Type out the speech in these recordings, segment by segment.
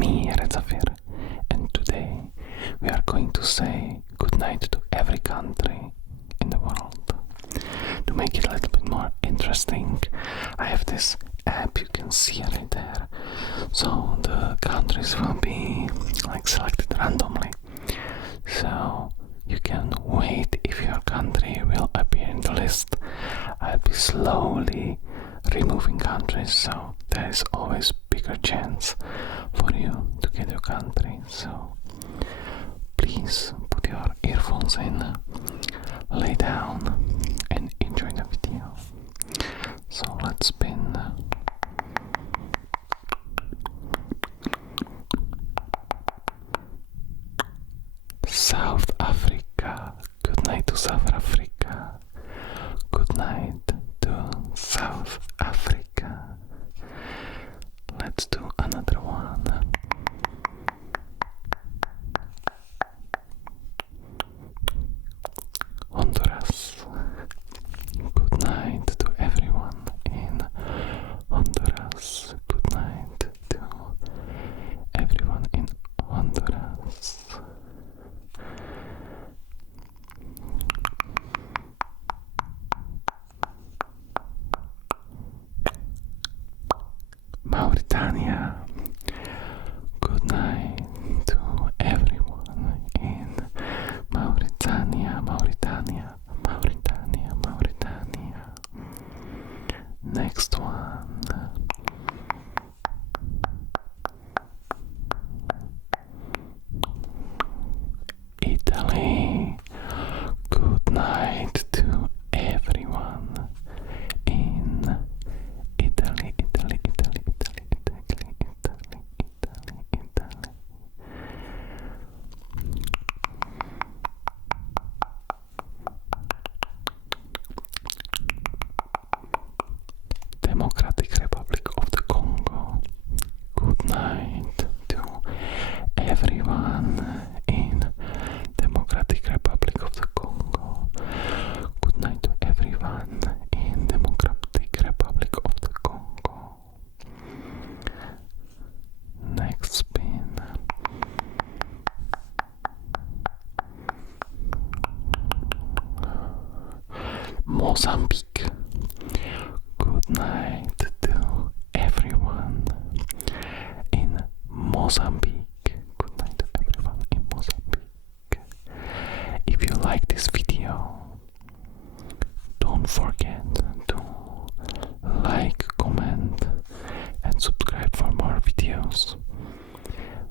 me, RedHead, and today we are going to say goodnight to every country in the world. To make it a little bit more interesting, I have this app you can see right there. So the countries will be like selected randomly. So you can wait if your country will appear in the list. I'll be slowly removing countries, so there is always bigger chance for you to get your country. So please put your earphones in, lay down and enjoy the video. So let's spin. South Africa. Good night to South Africa. Good night to South Africa. Let's do another one. Honduras. Good night to everyone in Honduras. Good night to everyone in Honduras. Mauritania. Good night to everyone in Mauritania, Mauritania, Mauritania, Mauritania. Next one. Italy. Good night to everyone in Italy, Italy, Italy, Italy, Italy, Italy, Italy, Italy. Democratic Republic of the Congo. Good night to everyone in Democratic Republic of the Congo. Good night to everyone in Democratic Republic of the Congo. Next spin. Mozambique. Good night to everyone in Mozambique. Good night to everyone in Mozambique. If you like this video, don't forget to like, comment and subscribe for more videos.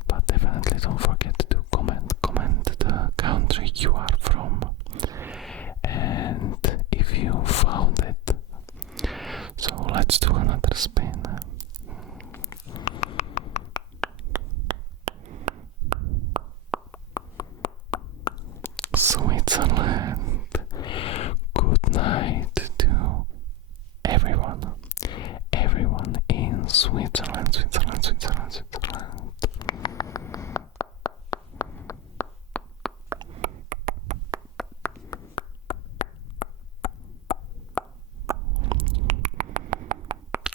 But definitely don't forget to comment the country you are from and if you found it. So let's do another spin. Switzerland. Good night to everyone in Switzerland, Switzerland, Switzerland, Switzerland.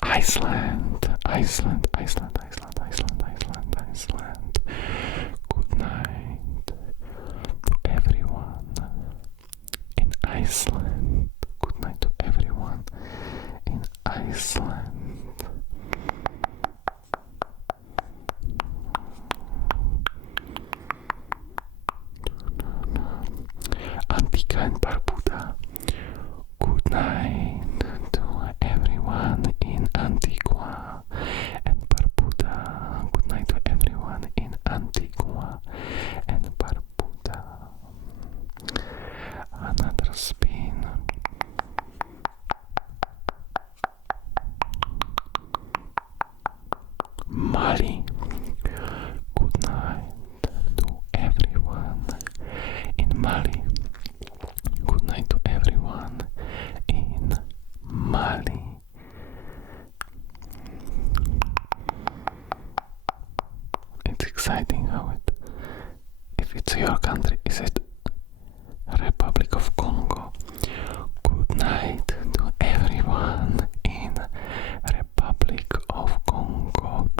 Iceland, Iceland, Iceland, Iceland, Iceland, Iceland, Iceland. Good night to everyone in Iceland. Good night to everyone in Iceland. Antigua and Barbuda. Good night to everyone in Antigua and Barbuda. Good night to everyone in Antigua and Barbuda. Another spin. Mali. Good night to everyone in Mali. Good night to everyone in Mali. It's exciting how if it's your country, is it Republic of Congo? Good night to everyone in Republic of Congo.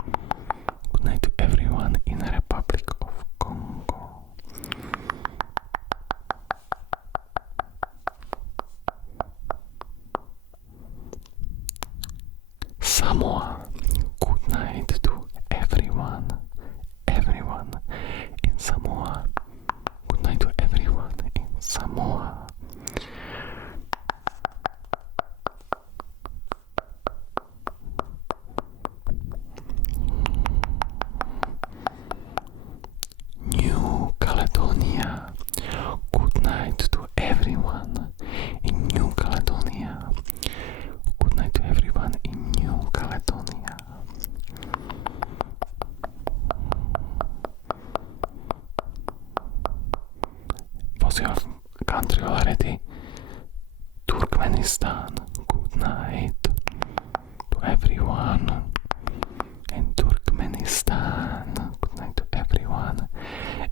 Good night to everyone was your country already? Turkmenistan. Good night to everyone in Turkmenistan. Good night to everyone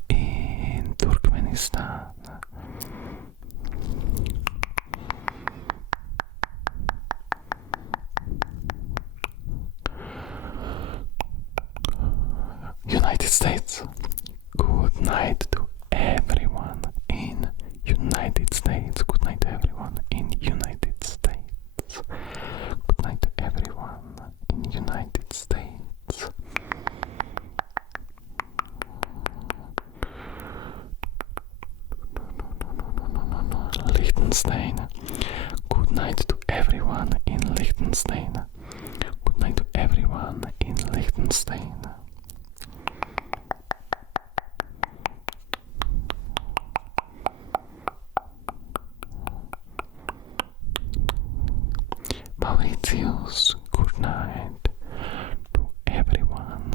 in Turkmenistan. United States. Good night to everyone in United States. Good night to everyone in United States. Good night to everyone in United States. Liechtenstein. Good night to everyone in Liechtenstein. Good night to everyone in Liechtenstein. Mauritius, good night to everyone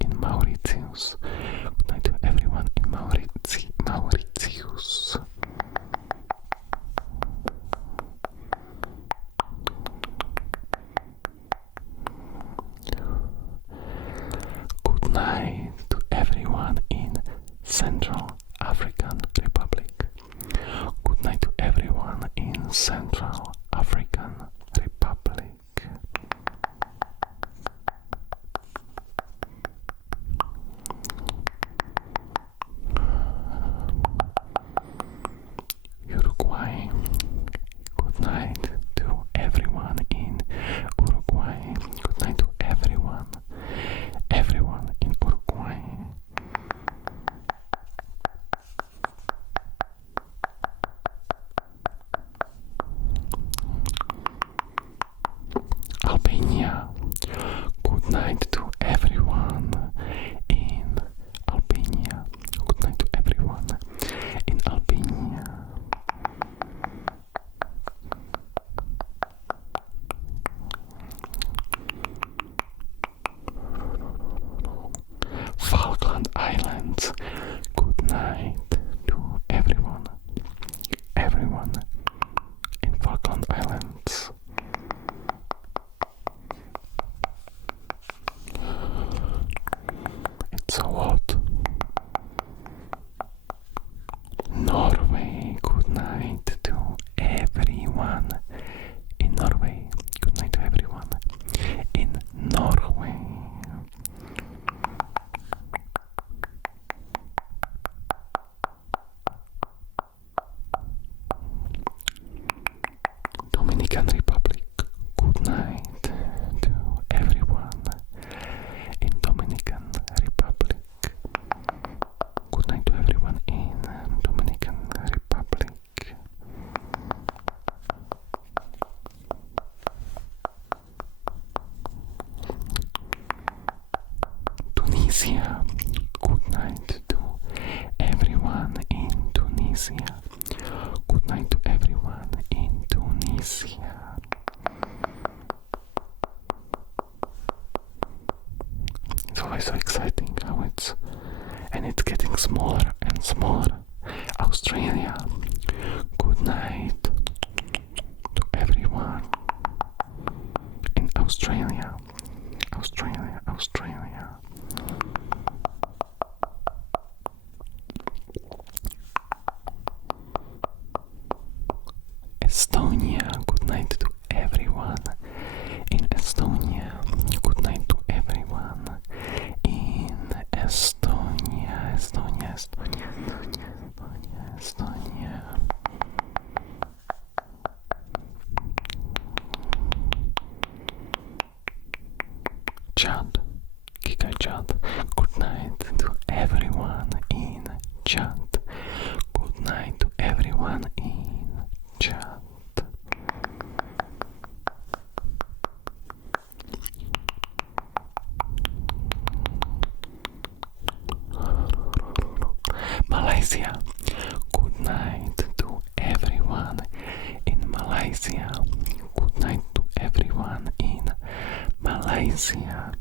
in Mauritius. Good night to everyone in Mauritius. Good night to everyone in Central African Republic. Good night to everyone in Central African Republic. Uruguay. Good night to everyone in Uruguay. Good night to everyone in Uruguay. Albania. Good night to everyone in Albania. Good night to everyone in Albania. Falkland Islands. Good night to everyone in Falkland Islands. It's so hot. Norway, good night to everyone in Norway. Good night to everyone in Norway. Dominican Republic, good night to everyone in Dominican Republic. Good night to everyone in Dominican Republic. Tunisia, good night to everyone in Tunisia. Good night to everyone in Tunisia. It's always so exciting how it's getting smaller and smaller. Australia, good night to everyone in Australia. Australia. Estonia, good night to everyone in Estonia. Good night to everyone in Estonia. Chad, Giga Chad, good night to everyone in Chad. Good night to everyone in Chad. Malaysia, good night to everyone in Malaysia. Good night to everyone in Malaysia.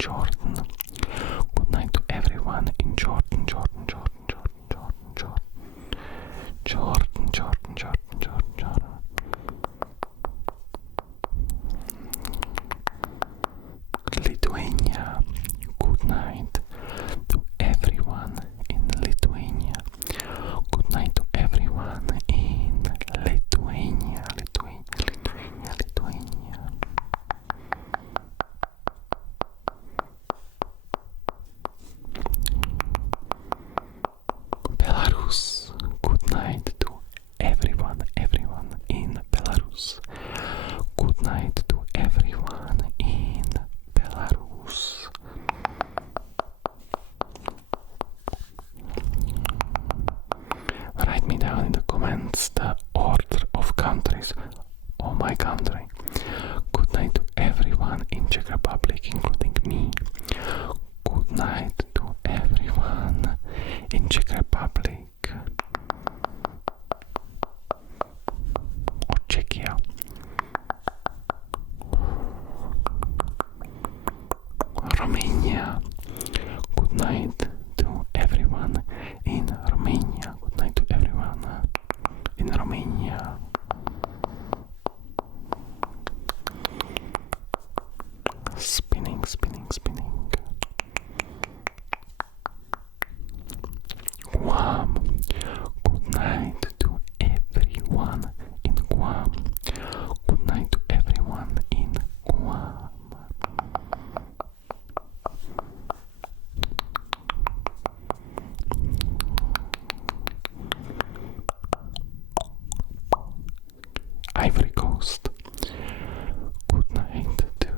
Jordan. Good night to everyone in Jordan, Jordan, Jordan, Jordan, Jordan, Jordan, Jordan, Jordan, Jordan, Jordan. Lithuania. Good night to everyone in Lithuania. Good night to everyone in Lithuania, Lithuania, Lithuania, Lithuania. Belarus. Good night to everyone, everyone in Belarus. Good night to everyone in Belarus. Write me down in the comments the order of countries. Oh, my country. Good night to everyone in Czech Republic, including me. Good night to everyone in Czech Republic or Czechia. Romania. Good night to everyone in Romania. Good night to everyone in Romania. Spinning, spinning, spinning. Guam. Good night to everyone in Guam. Good night to everyone in Guam. Ivory Coast. Good night to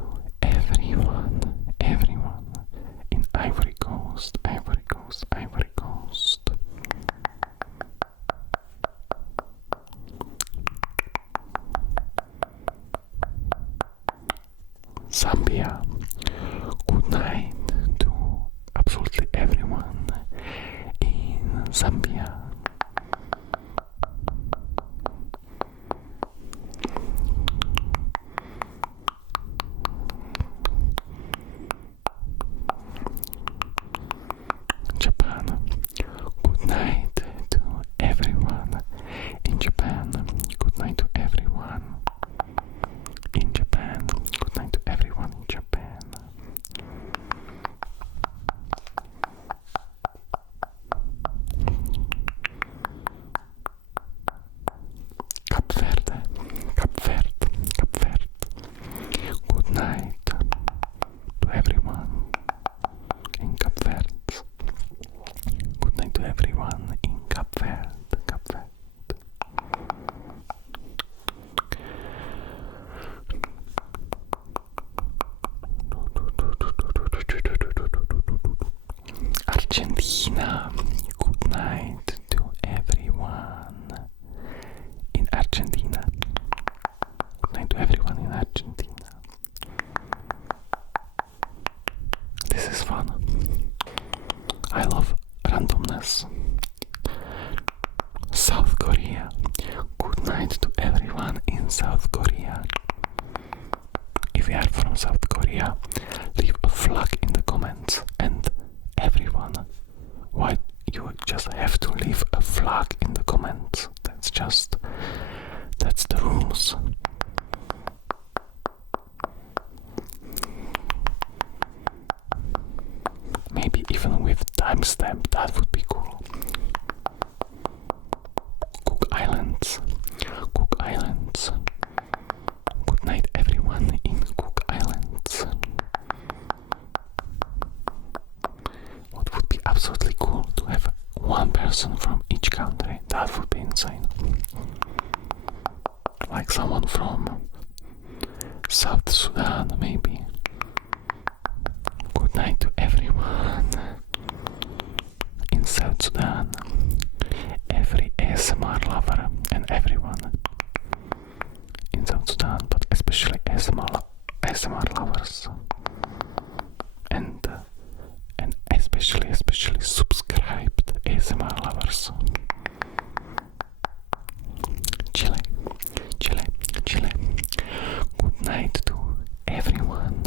everyone, everyone in Ivory Coast, Ivory Coast, Ivory Coast. Zambia. Good night to absolutely everyone in Zambia. Japan. Good night to everyone in Japan. Good night to everyone in Japan. Good night to everyone in Japan. Cape Verde. Cape Verde. Cape Verde. Good night to everyone in Cape Verde. Good night to everyone in Cape Verde. Cape Verde. Argentina. Good night to everyone in Argentina. Good night to everyone in Argentina. This is fun. I love randomness. South Korea. Good night to everyone in South Korea. If you are from South Korea, leave a flag in the comments. And everyone, why you just have to leave a flag in the comments? That's the rules. Maybe even with timestamp, that would be cool. Cook Islands. Cook Islands. Good night everyone in Cook Islands. What would be absolutely cool to have one person from each country. That would be insane. Like someone from South Sudan, maybe. Good night to everyone in South Sudan. Every ASMR lover and everyone in South Sudan, but especially ASMR lovers. And especially subscribed ASMR lovers. Chile. Good night to everyone.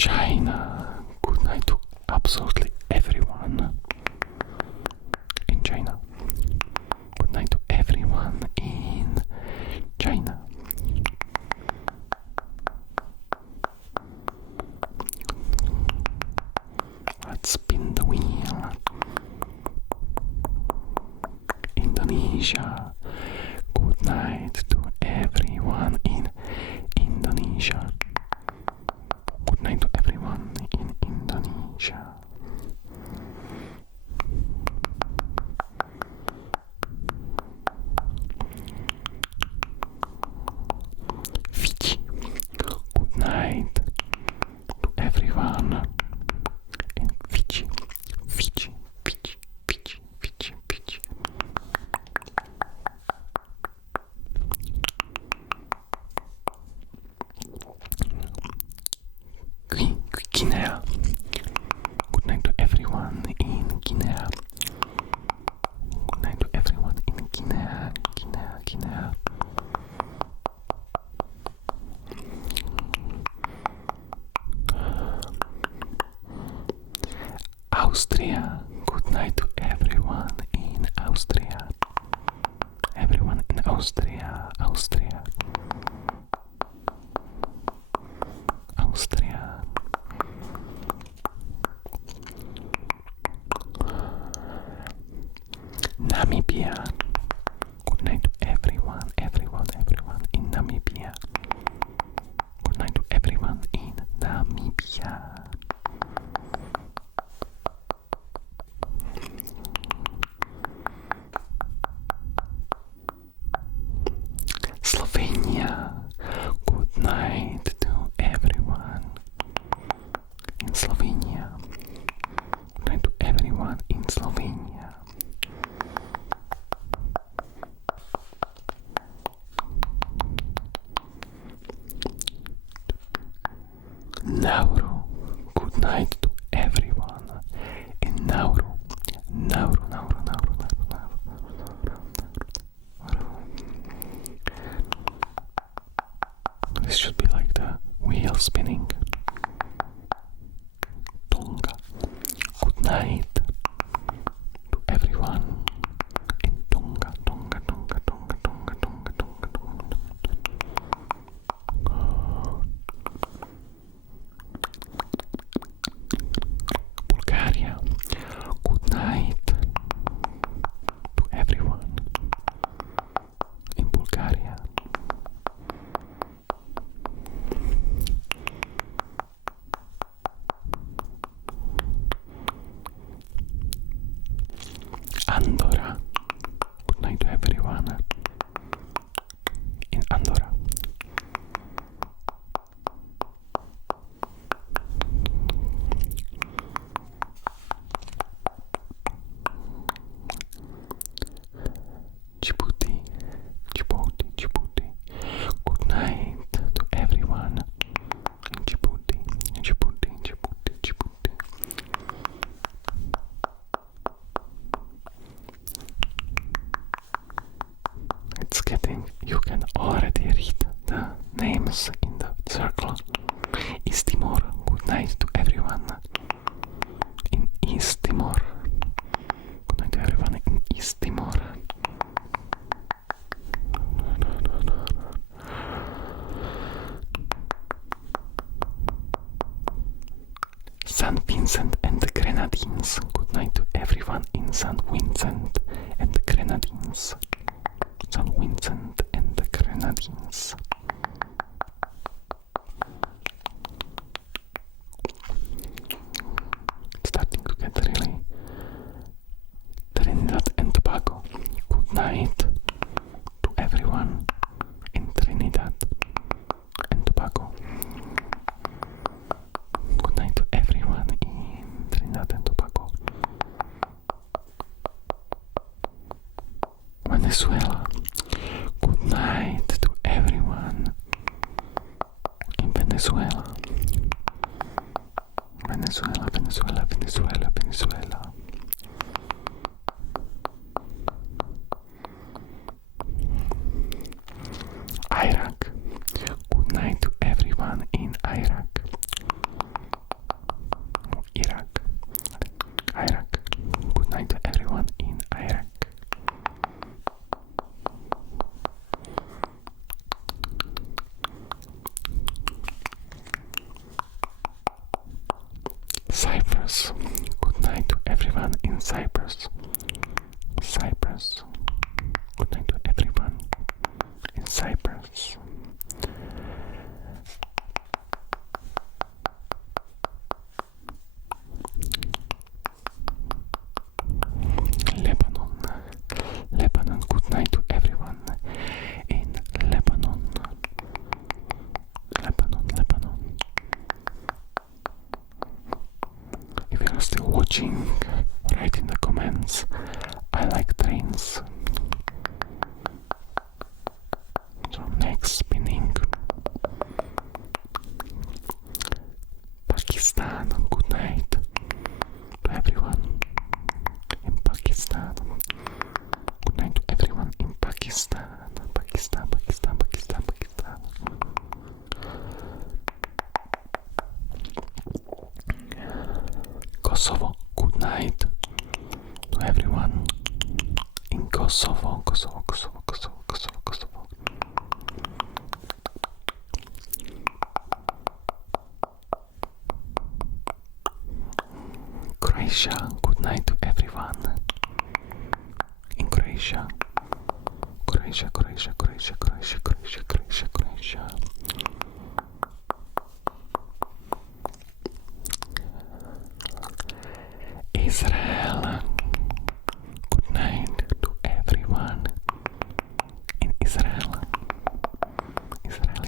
China. Good night to absolutely everyone in China. Good night to everyone in China. Let's spin the wheel. Indonesia. Good night to everyone in Indonesia. Good night to everyone in Indonesia. Fiji. Good night to everyone in Fiji. Fiji, Fiji, Fiji, Fiji, Fiji. Guinea. Good night to everyone in Guinea. Good night to everyone in Guinea. Guinea. Austria. Good night to everyone in Austria. Everyone in Austria. Austria. Namibia. Good night to everyone in Namibia. Good night to everyone in Namibia. Slovenia. Good night to everyone in Slovenia. Good night to everyone in Slovenia. Nauru. Good night to everyone in Nauru. Nauru. This should be like the wheel spinning. Tonga. Good night to everyone in Tonga. Bulgaria. Good night to everyone in Bulgaria. Andorra. Good night to everyone in Andorra. Djibouti. Good night to everyone in Djibouti. It's getting, you can already read the names in the circle. East Timor. Good night to everyone in East Timor. Good night to everyone in East Timor. St. Vincent and the Grenadines. Good night to everyone in St. Vincent and the Grenadines. St. Vincent and the Grenadines. It's starting to get really Trinidad and Tobago. Good night to everyone in Trinidad and Tobago. Good night to everyone in Trinidad and Tobago. Venezuela. Good night to everyone in Venezuela. Venezuela. Iraq. Good night to everyone in Iraq. write in the comments. I like trains. So next spinning. Pakistan, good night to everyone in Pakistan. Good night to everyone in Pakistan. Pakistan. Kosovo, good night to everyone in Kosovo. Croatia, good night to everyone in Croatia. Croatia. Israel, good night to everyone in Israel. Israel.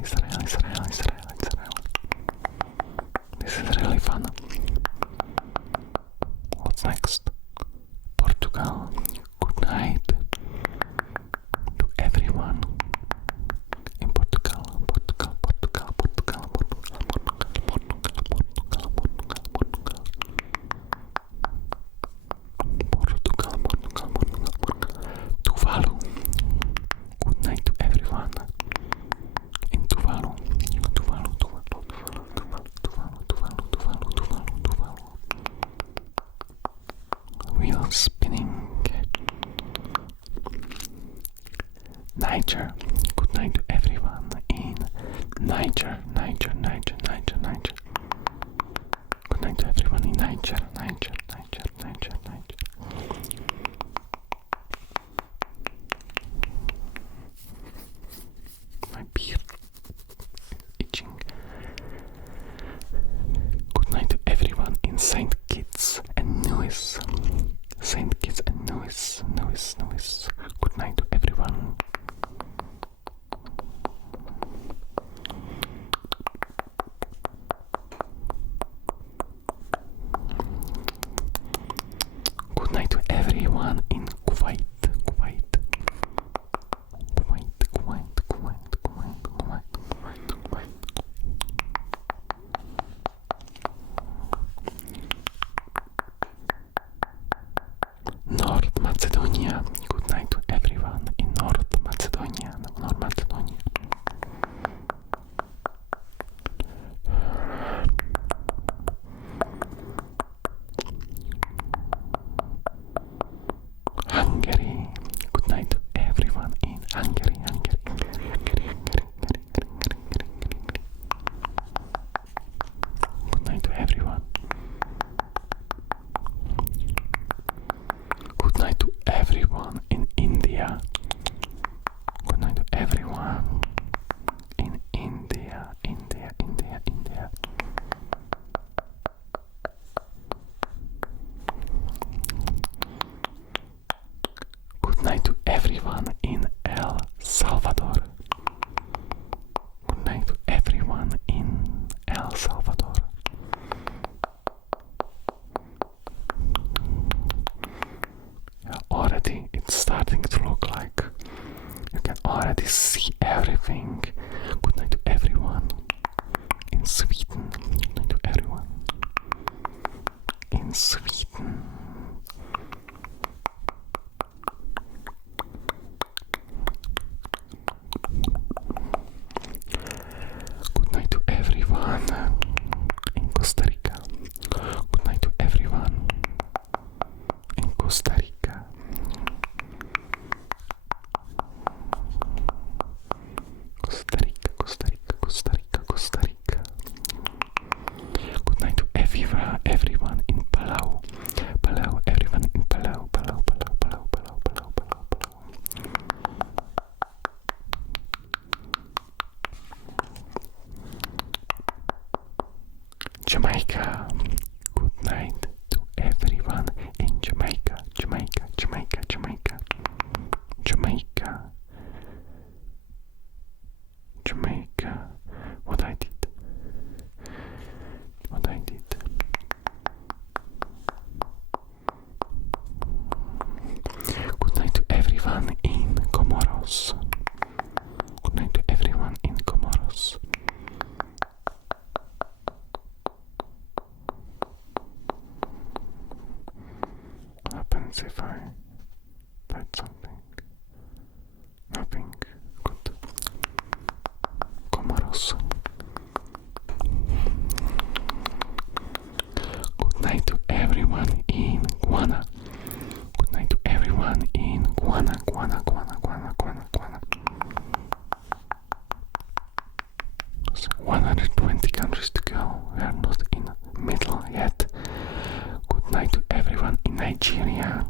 This is really fun. What's next? Portugal, good night to everyone in Portugal. Tuvalu, good night to everyone in Tuvalu. Wheel spinning. Niger, good night to everyone in Niger. Good night to everyone in Niger. My beard is itching. Good night to everyone in Saint Kitts and Nevis. Good night to everyone. Good night to everyone in Kuwait. North Macedonia, good night to everyone in North Macedonia. Hungary, good night to everyone in Hungary. Good night to everyone. Good night to everyone in India. Good night to everyone in India. Good night to everyone in El Salvador. Good night to everyone in El Salvador. Already it's starting to look like you can already see everything. Good night to everyone in Sweden. Good night to everyone in Sweden. Good night to everyone in Costa Rica. Good night to everyone in Costa Rica. Costa see if I type something. Nothing. Good. Comoros. Good night to everyone in Guana. Good night to everyone in Guana. 120 countries to go. We are not in the middle yet. Good night to everyone in Nigeria.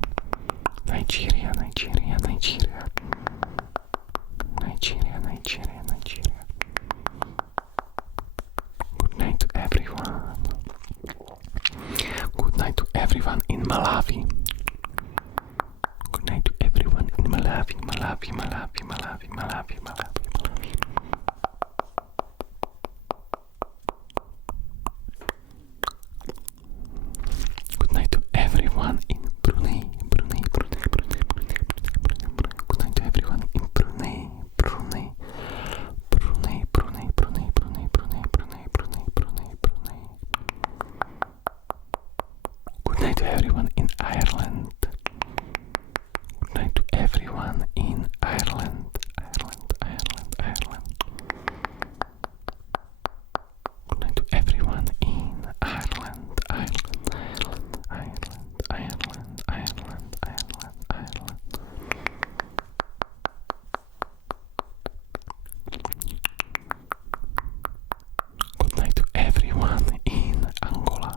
Nigeria. Good night to everyone. Good night to everyone in Malawi. Good night to everyone in Malawi. Good night to everyone in Brunei. Good night to everyone in Brunei. Good night to everyone in Ireland. Good night to everyone in Ireland. Good night to everyone in Ireland. Good night to everyone in Angola.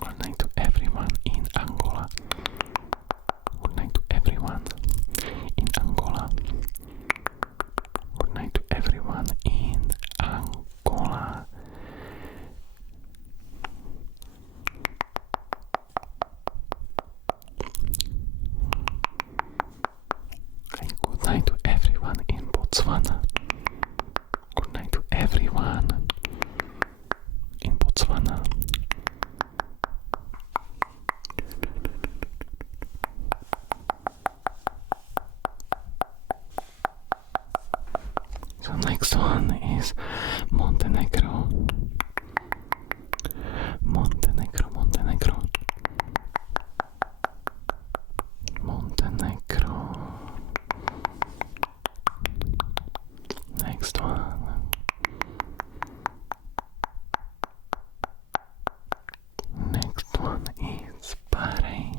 Good night to everyone in Angola. Good night to everyone in Angola. Good night to everyone in Angola. And good night to everyone in Botswana. Good night to everyone in Botswana. So next one is Montenegro. Next one. Next one is Bahrain.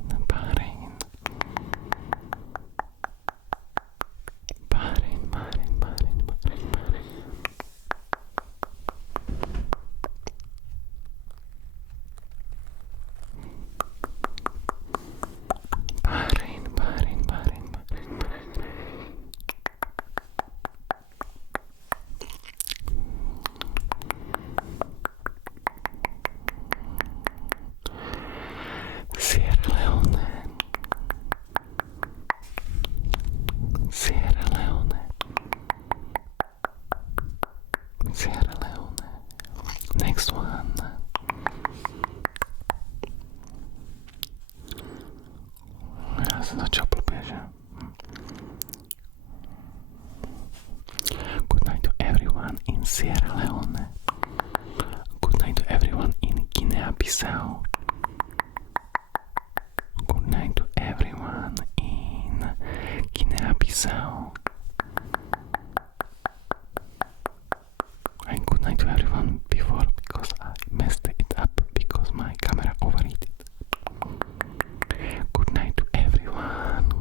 Sierra Leone. Next one. Ja se začal blbě, že? Good night to everyone in Sierra Leone. Good night to everyone in Guinea-Bissau. Good night to everyone in Guinea-Bissau. And good night to everyone before, because I messed it up because my camera overheated. Good night to everyone.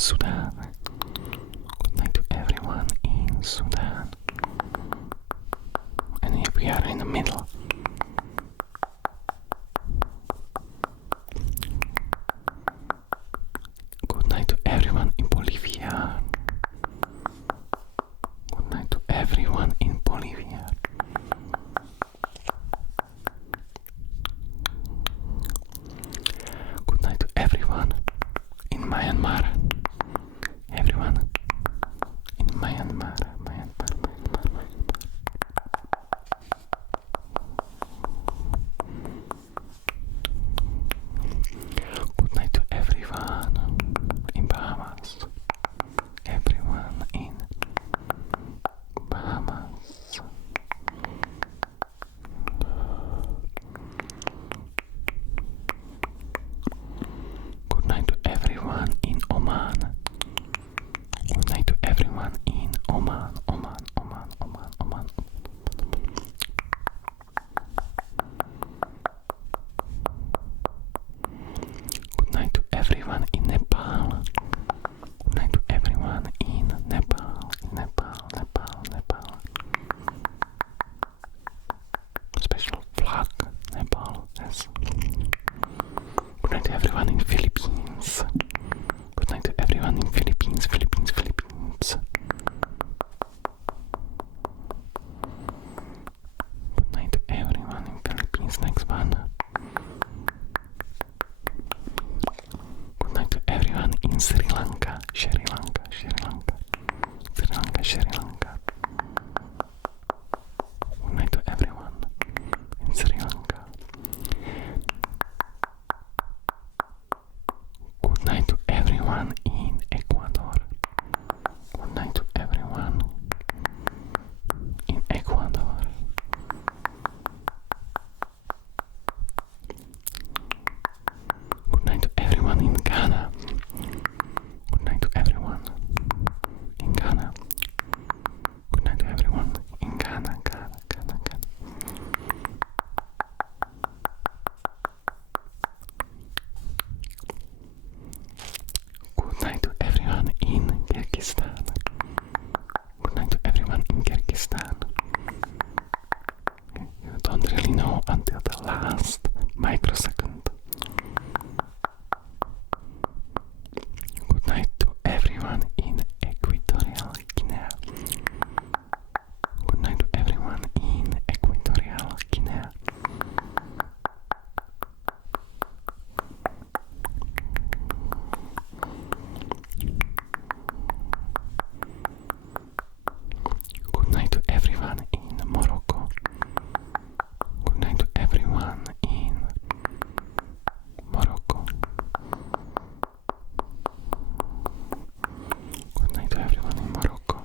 Sudan. Good night to everyone in Sudan. And here we are in the middle. Good night to everyone in Bolivia. Good night to everyone in Bolivia. Good night to everyone in Myanmar. Everyone in Myanmar. Good night to everyone in Bahamas. Everyone in Bahamas. Good night to everyone in Oman. Good night to everyone in Oman. Good night to everyone in Nepal. Good night to everyone in Nepal. Special flag, Nepal. Yes. Good night to everyone in Philippines. Good night to everyone in Philippines. Good night to everyone in Philippines. Next one. Good night to everyone in Sri Lanka. Sri Lanka. Good night to everyone in Sri Lanka. Good night to everyone in Ecuador. Good night to everyone in Ecuador. Good night to everyone in Ghana. Good night to everyone in Ghana. Good night to everyone in Ghana. Good night to everyone in Kyrgyzstan. Good night to everyone in Kyrgyzstan. You don't really know until the last microsecond. Good night to everyone in Equatorial Guinea. Good night to everyone in Equatorial Guinea. Good night to everyone in Morocco. Good night to everyone in Morocco. Good night to everyone in Morocco.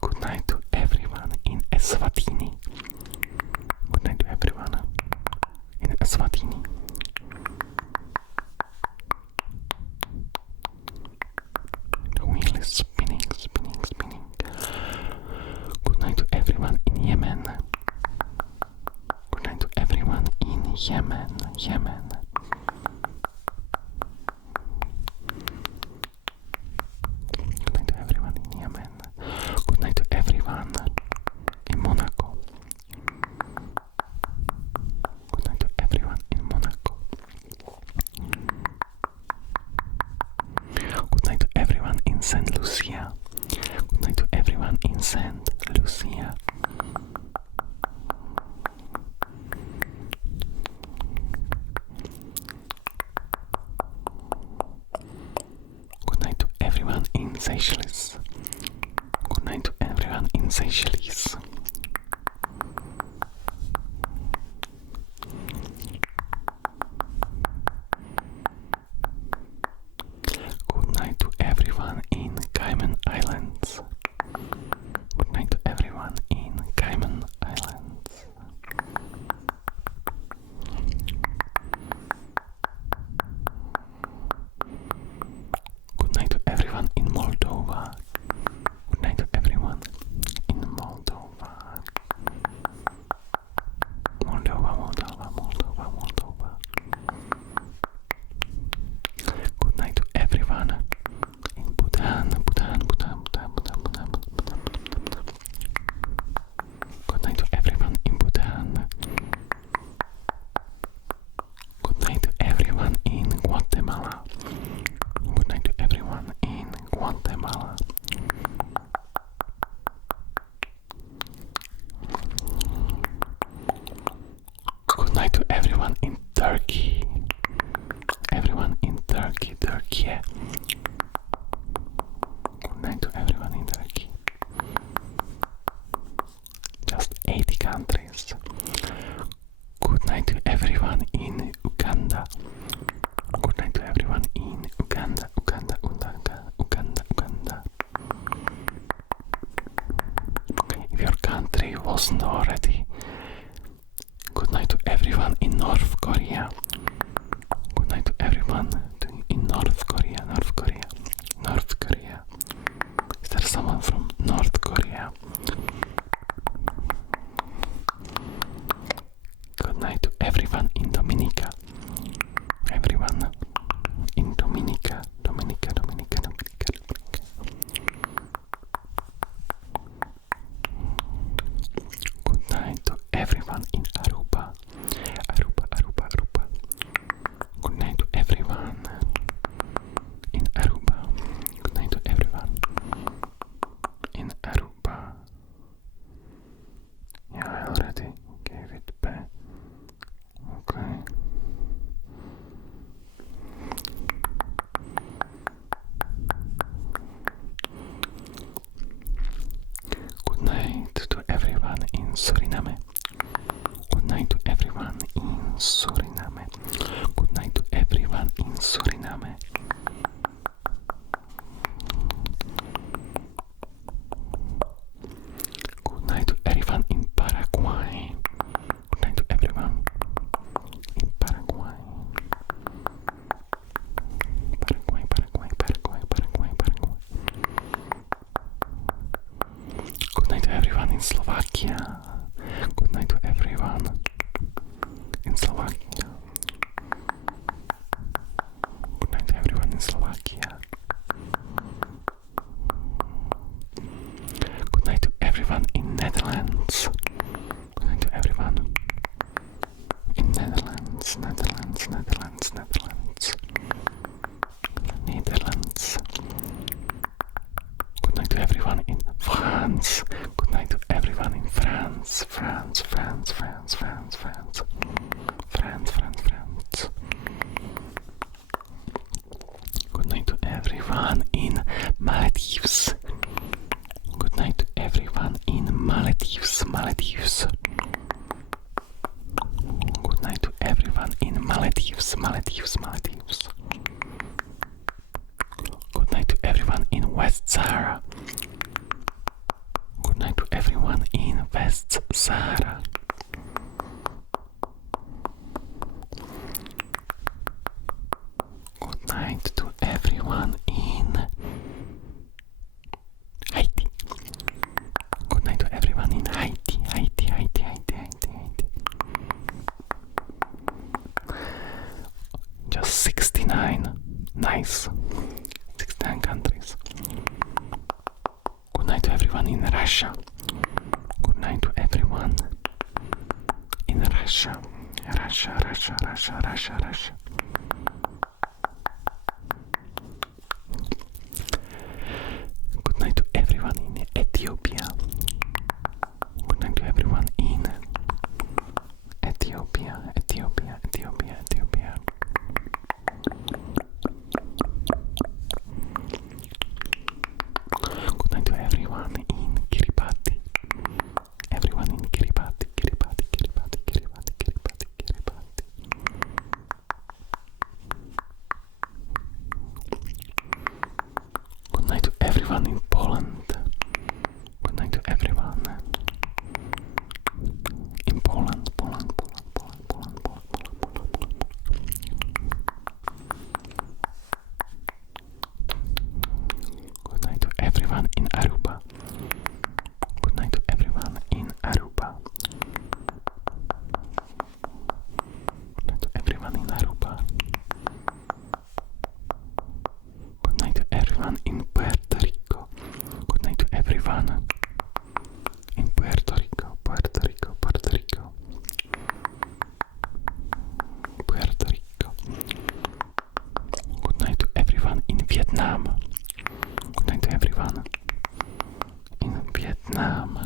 Good night to everyone in Eswatini. Good night to everyone in Eswatini. The wheel is spinning. Good night to everyone in Yemen. Good night to everyone in Yemen. Good night to everyone in Yemen. Good night to everyone in Monaco. Good night to everyone in Monaco. Good night to everyone in Saint Lucia. Good night to everyone in Saint Lucia. Good night to everyone in Seychelles. Good night to everyone in Seychelles. Good night to everyone in Cayman Islands. Good night to everyone in Cayman Islands. Good night to everyone in Moldova. Good night to everyone in Moldova. Turkey. Good night to everyone in Turkey. Just 80 countries. Good night to everyone in Uganda. Good night to everyone in Uganda. If your country wasn't already, good night to everyone in North Korea. Good night to everyone in North Korea. Is there someone from North Korea? Good night to everyone in Dominica. Everyone in Dominica. Good night to everyone in Aruba. Good night to everyone in Aruba. Good night to everyone in Aruba. Yeah, I already gave it back. Okay. Good night to everyone in Suriname. Good night to everyone in Suriname. Good night to everyone in Suriname. Good night to everyone in Paraguay. Good night to everyone in Paraguay. Good night to everyone in Slovakia. Good night to everyone in Slovakia. Good night to everyone in Slovakia. Good night to everyone in Netherlands. Good night to everyone in Netherlands. Good night to everyone in France. Good night to everyone in France. Good night to everyone in Maldives. Good night to everyone in Maldives. Good night to everyone in Maldives. Good night to everyone in West Sahara. Good night to everyone in West Sahara. Good night to everyone in Haiti. Good night to everyone in Haiti. Just 69. Nice. 69 countries. Good night to everyone in Russia. Good night to everyone in Russia. Good night to everyone in Ethiopia. Good night to everyone in Ethiopia. Good night to everyone in Kiribati. Everyone in Kiribati. Good night to everyone in Poland. Good night to everyone in Poland. Good night to everyone in Aruba. Good night to everyone in Aruba. Good night to everyone in Aruba. Good night to everyone in Puerto Rico. Good night to everyone in Puerto Rico. Puerto Rico. Good night to everyone in Vietnam. Good night to everyone in Vietnam.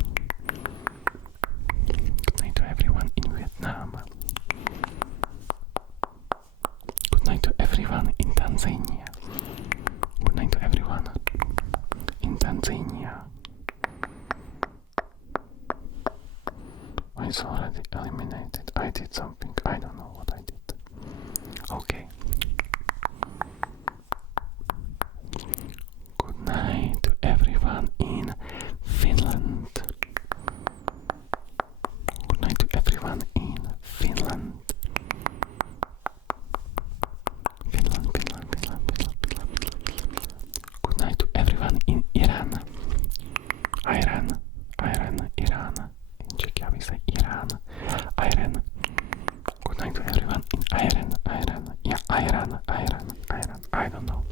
Good night to everyone in Vietnam. Good night to everyone in Tanzania. Good night to everyone in Tanzania. It's already eliminated. I did something. I don't know what I did. Okay. Good night to everyone in Finland. Good night to everyone in Finland. Good night to everyone in Iran. Iran. In Czechia we say Iran. Iran. Good night to everyone in Iran. Yeah, Iran. I don't know.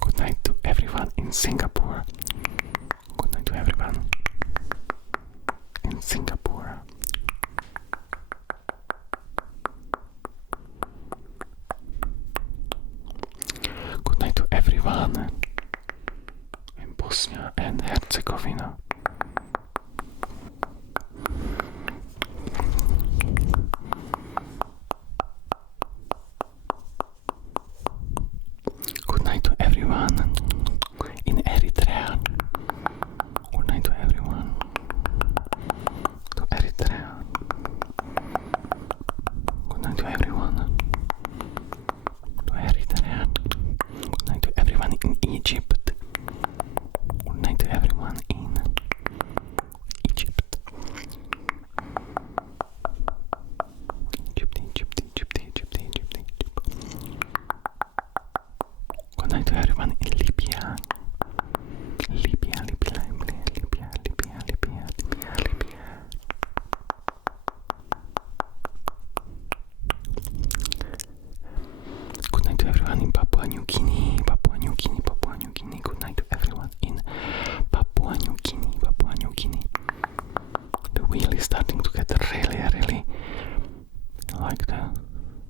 Good night to everyone in Singapore. Good night to everyone in Singapore. Good night to everyone in Bosnia and Herzegovina. Good night to everyone in Eritrea. Good night to everyone to Eritrea. Good night to everyone to Eritrea. Good night to everyone in Egypt. Good night to everyone in Egypt. Egypt. Good night to everyone in Libya. Libya. Good night to everyone in Papua New Guinea. Good night to everyone in Papua New Guinea. The wheel is starting to get really like the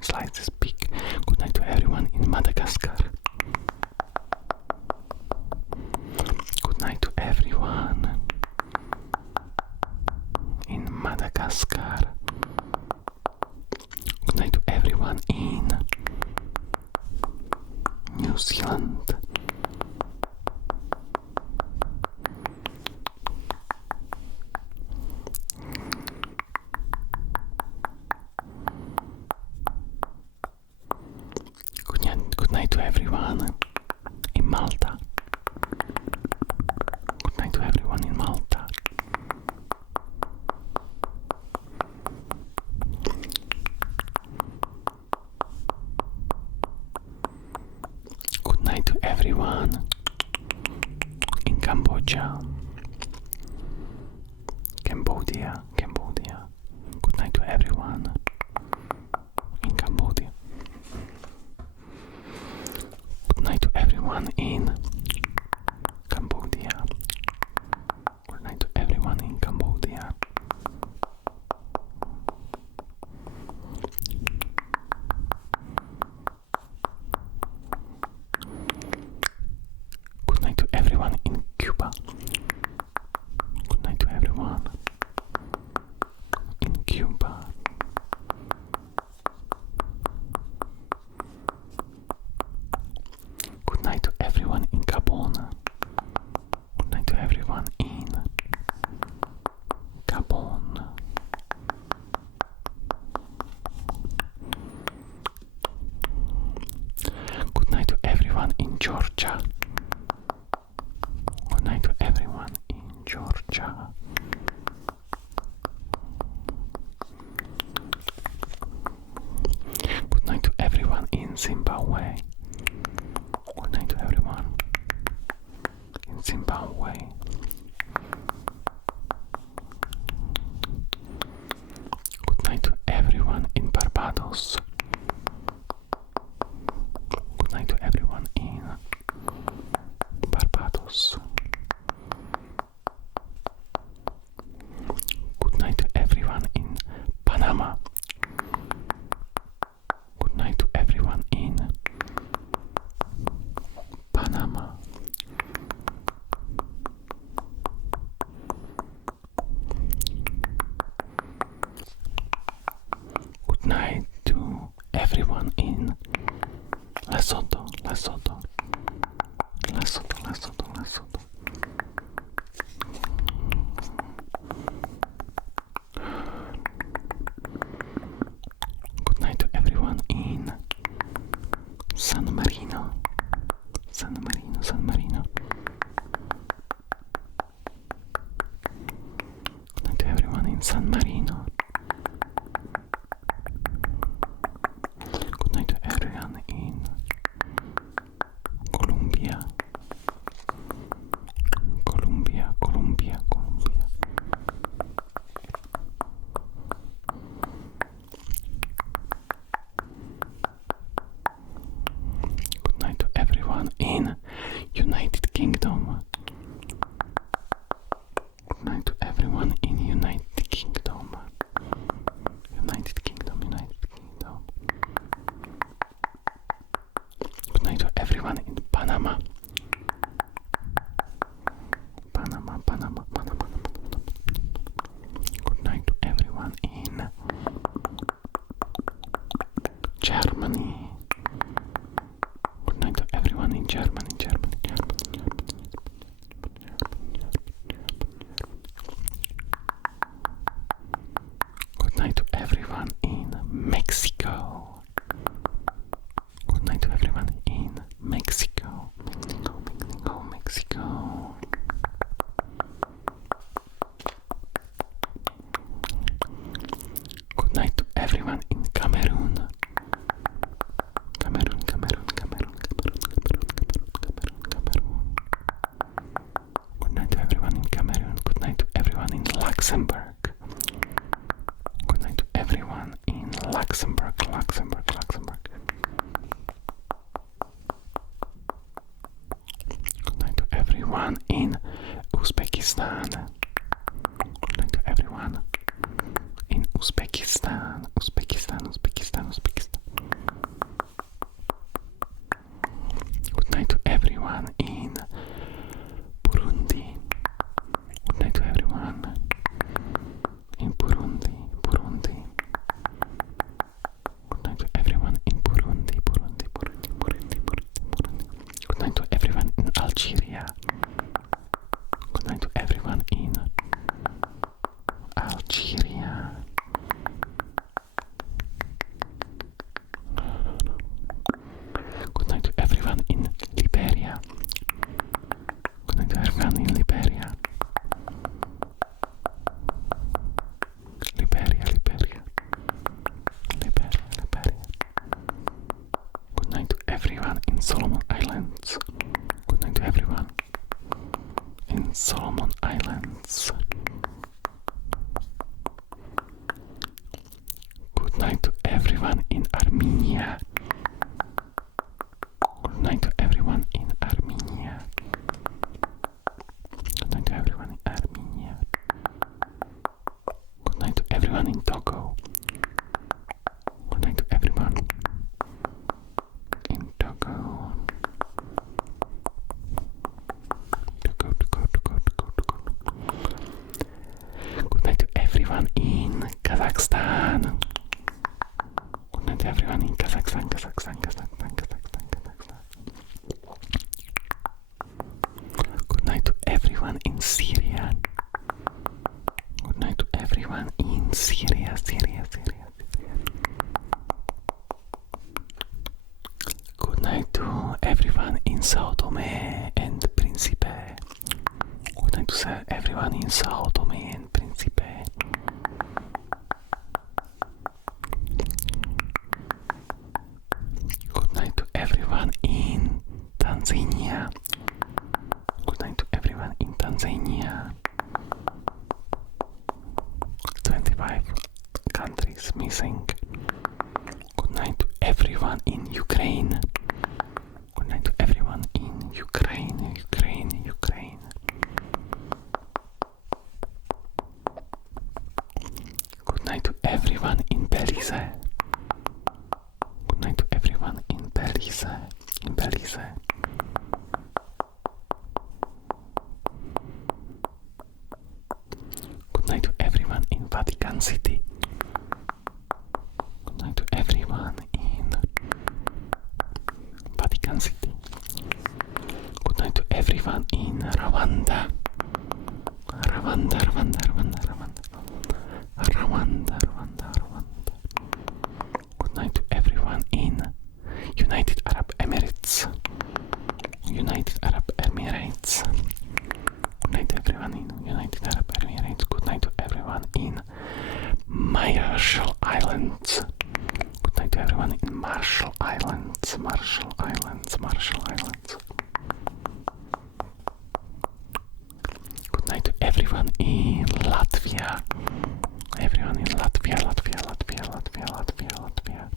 slice is big. Good night to everyone in Madagascar. Good night to everyone in Madagascar. Good night to everyone in New Zealand. Good night to everyone in Malta. Good night to everyone in Malta. Good night to everyone in Cambodia. Cambodia. Good night to everyone in Cambodia. Good night to everyone in Cambodia. Good night to everyone in Cambodia. Good night to everyone in Cuba. Good night to everyone in Cuba. Good night to everyone in Gabon. Good night to everyone in Gabon. Good night to everyone in Georgia. Good night to everyone in Georgia. Good night to everyone in Zimbabwe. Good night to everyone in Zimbabwe. Good night to everyone in Barbados. Good night to everyone in Barbados. Good night to everyone in Panama. Good night to everyone in night to everyone in Lesotho. Good night to everyone in San Marino. Good night to everyone in San Marino. Good night to everyone in Colombia. Good night to everyone in United Kingdom. Good night to everyone in United Kingdom. Good night to everyone in Panama. Good night to everyone in Germany. Good night to everyone in Germany. Good night to everyone in Mexico. Good night to everyone in Mexico. Good night to everyone in Cameroon. Good night to everyone in Cameroon. Good night to everyone in Luxembourg. Good night to everyone in Luxembourg. Good night to everyone in Uzbekistan. Good night to everyone in Uzbekistan. Good night to everyone in Burundi. Good night to everyone in Burundi. Good night to everyone in Burundi. Good night to everyone in Algeria. Good night to everyone in Algeria. Good night to everyone in Liberia. Good night to everyone in Liberia. Good night to everyone in Solomon Islands. Good night to everyone in Solomon Islands. Good night to everyone in Armenia. Good night to everyone in Armenia. Good night to everyone in Armenia. Good night to everyone in Togo. Good night to everyone in Togo. Good night to everyone in Kazakhstan. Good night to everyone in Kazakhstan. Good night to everyone in Syria. Good night to everyone in Syria. Good night to everyone in Sao Tome and Principe. Good night to everyone in Sao Tome and Principe. Good night to everyone in Tanzania. Good night to everyone in Tanzania. 25 countries missing. Good night to everyone in Ukraine. Good night to everyone in Ukraine. Good night to everyone in Belize. Good night to everyone in Belize. Good night to everyone in Vatican City. Good Rwanda. Rwanda, Rwanda, Rwanda, Rwanda. Rwanda, Rwanda, Rwanda. Good night to everyone in United Arab Emirates. United Arab Emirates. Good night to everyone in United Arab Emirates. Good night to everyone in Marshall Islands. Good night to everyone in Marshall Islands. Marshall Islands. Marshall Islands. Good night to everyone in Latvia. Everyone in Latvia, Latvia, Latvia, Latvia, Latvia, Latvia.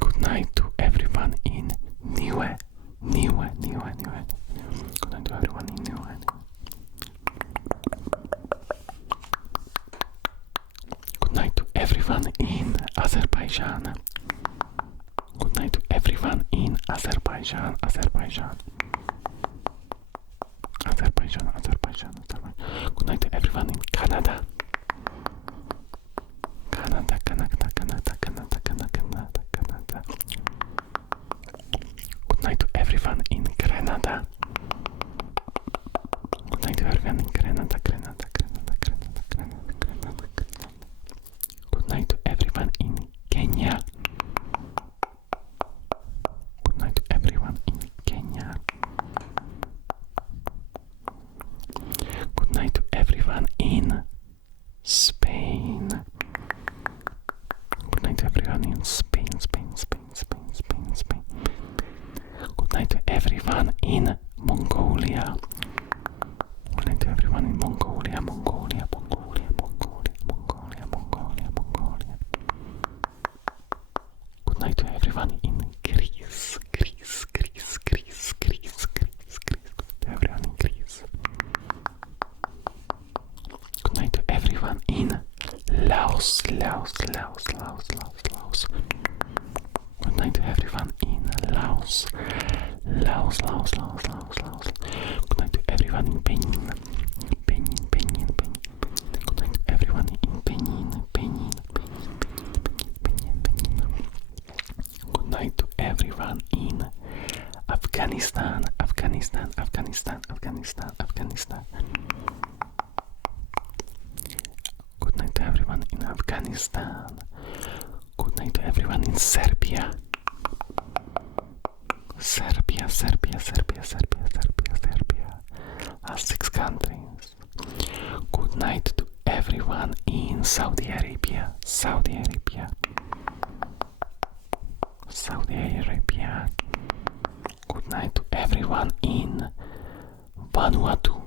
Good night to everyone in Niue. Good night to everyone in Niue. Good night to everyone in Azerbaijan. Good night to everyone in Azerbaijan. Good night to everyone in Canada. Canada. Good night to everyone in Grenada. Good night to everyone in Grenada. Good night to everyone in Kenya. Good night to everyone in Kenya. Good night to everyone in Spain. Good night to everyone in Spain. Good night to everyone in Mongolia. Good night to everyone in Mongolia. Good night to everyone in Greece. Good night to everyone in Greece. Good night to everyone in Laos. Good night to everyone in Laos. Good night to everyone in Benin. Good night to everyone in Benin. Good night to everyone in Afghanistan. Good night to everyone in Afghanistan. Good night to everyone in Serbia. Last 6 countries. Good night to everyone in Saudi Arabia. Good night to everyone in Vanuatu.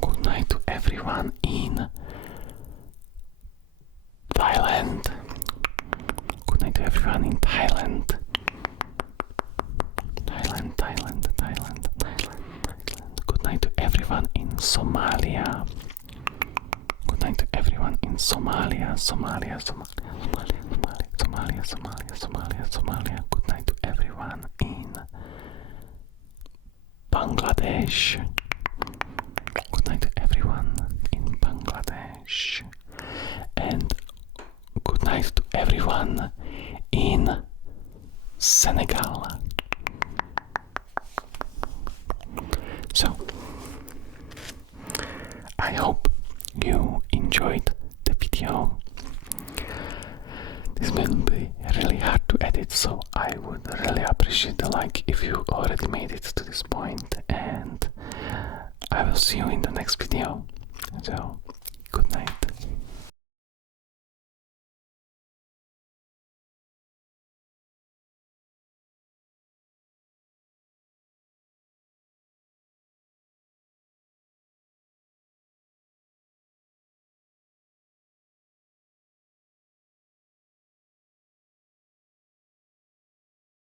Good night to everyone in Thailand. Good night to everyone in Thailand. Good night to everyone in Somalia. Good night to everyone in Somalia. Good night to everyone in Bangladesh. Good night to everyone in Bangladesh. And good night to everyone in Senegal. So, I hope you enjoyed the video. This will be really hard to edit, so I would really appreciate a like if you already made it to this point, and I will see you in the next video. So, good night.